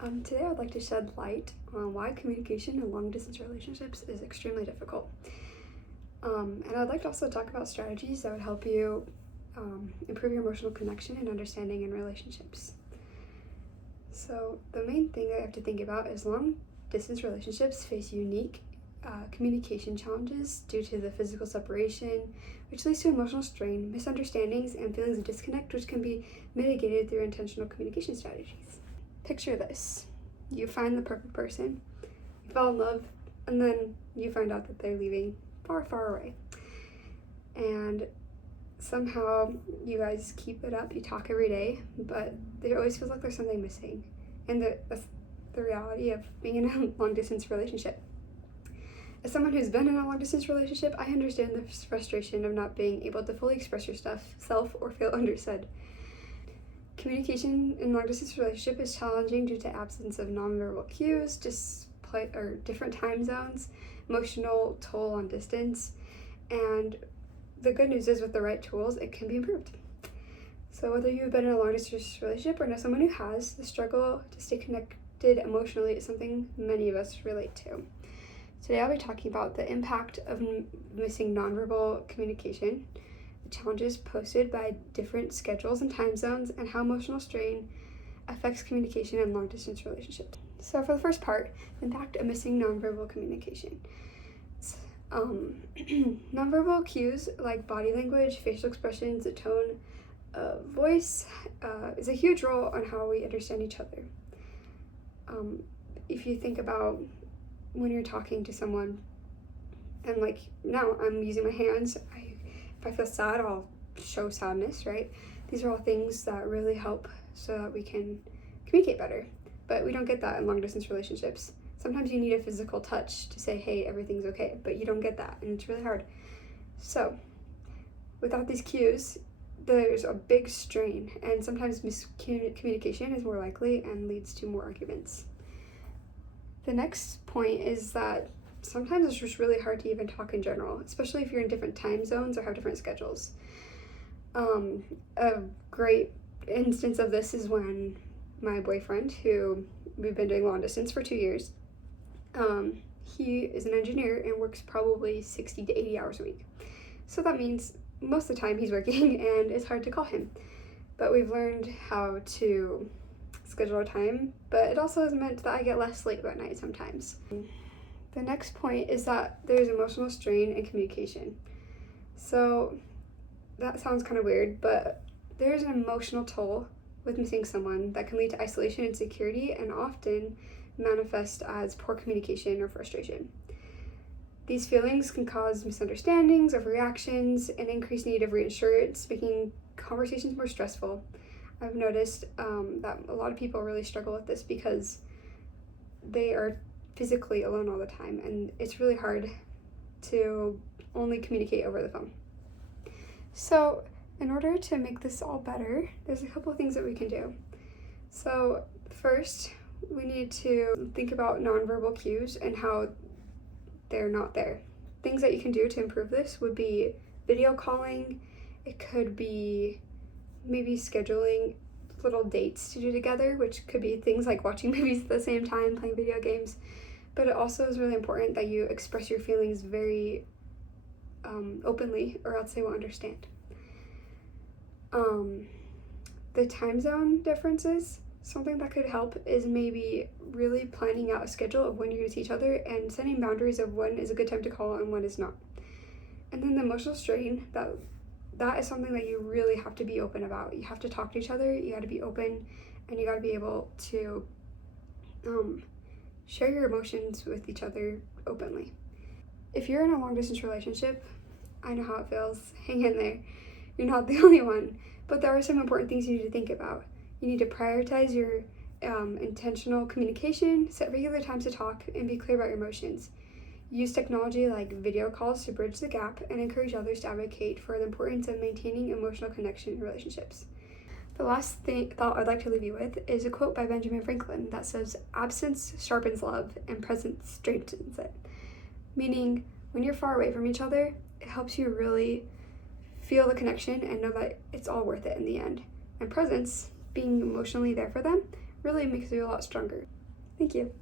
Today I would like to shed light on why communication in long-distance relationships is extremely difficult. And I'd like to also talk about strategies that would help you improve your emotional connection and understanding in relationships. So the main thing that I have to think about is long-distance relationships face unique communication challenges due to the physical separation, which leads to emotional strain, misunderstandings, and feelings of disconnect, which can be mitigated through intentional communication strategies. Picture this. You find the perfect person, you fall in love, and then you find out that they're leaving far, far away. And somehow you guys keep it up, you talk every day, but it always feels like there's something missing. And that's the reality of being in a long-distance relationship. As someone who's been in a long-distance relationship, I understand the frustration of not being able to fully express yourself or feel understood. Communication in long-distance relationship is challenging due to absence of nonverbal cues, different time zones, emotional toll on distance, and the good news is with the right tools, it can be improved. So whether you've been in a long-distance relationship or know someone who has, the struggle to stay connected emotionally is something many of us relate to. Today I'll be talking about the impact of missing nonverbal communication, challenges posted by different schedules and time zones, and how emotional strain affects communication in long-distance relationships. So for the first part, the impact of missing nonverbal communication. Nonverbal cues like body language, facial expressions, the tone of voice is a huge role on how we understand each other. If you think about when you're talking to someone, and like now I'm using my hands, if I feel sad, I'll show sadness, right? These are all things that really help so that we can communicate better. But we don't get that in long-distance relationships. Sometimes you need a physical touch to say, hey, everything's okay, but you don't get that, and it's really hard. So, without these cues, there's a big strain, and sometimes miscommunication is more likely and leads to more arguments. The next point is that sometimes it's just really hard to even talk in general, especially if you're in different time zones or have different schedules. A great instance of this is when my boyfriend, who we've been doing long distance for 2 years, he is an engineer and works probably 60 to 80 hours a week. So that means most of the time he's working and it's hard to call him. But we've learned how to schedule our time, but it also has meant that I get less sleep at night sometimes. The next point is that there's emotional strain in communication. So that sounds kind of weird, but there's an emotional toll with missing someone that can lead to isolation and insecurity and often manifest as poor communication or frustration. These feelings can cause misunderstandings, overreactions, and increased need of reassurance, making conversations more stressful. I've noticed that a lot of people really struggle with this because they are physically alone all the time, and it's really hard to only communicate over the phone. So in order to make this all better, there's a couple of things that we can do. So first, we need to think about nonverbal cues and how they're not there. Things that you can do to improve this would be video calling. It could be maybe scheduling little dates to do together, which could be things like watching movies at the same time, playing video games. But it also is really important that you express your feelings very openly, or else they won't understand. The time zone differences, something that could help is maybe really planning out a schedule of when you're going to see each other and setting boundaries of when is a good time to call and when is not. And then the emotional strain, that is something that you really have to be open about. You have to talk to each other, you got to be open, and you got to be able to share your emotions with each other openly. If you're in a long-distance relationship, I know how it feels. Hang in there. You're not the only one. But there are some important things you need to think about. You need to prioritize your intentional communication, set regular times to talk, and be clear about your emotions. Use technology like video calls to bridge the gap and encourage others to advocate for the importance of maintaining emotional connection in relationships. The last thought I'd like to leave you with is a quote by Benjamin Franklin that says, "Absence sharpens love and presence strengthens it." Meaning, when you're far away from each other, it helps you really feel the connection and know that it's all worth it in the end. And presence, being emotionally there for them, really makes you a lot stronger. Thank you.